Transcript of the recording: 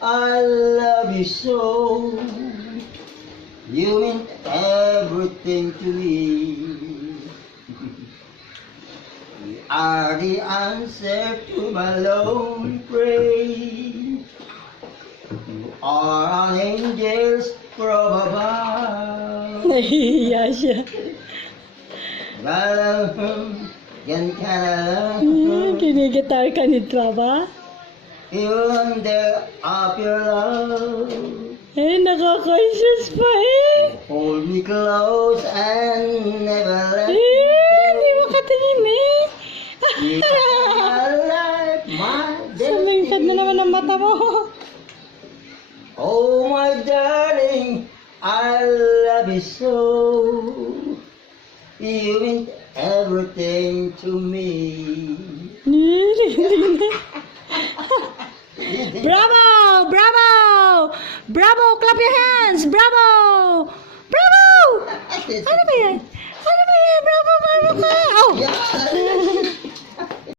I love you so. You mean everything to me. You are the answer to my lonely prayer. You are an angel from above. Nahihiya siya. Yan ka na lang. Kinigitar ka ni Traba. Even there of your love. Nakaka-conscious pa Hold me close and never let Hindi mo katingin me alive my Sumingkad na naman ang mata mo. Oh my darling, I love you so. You mean everything to me. Bravo! Bravo! Bravo! Clap your hands! Bravo! Bravo! Ano ba yan?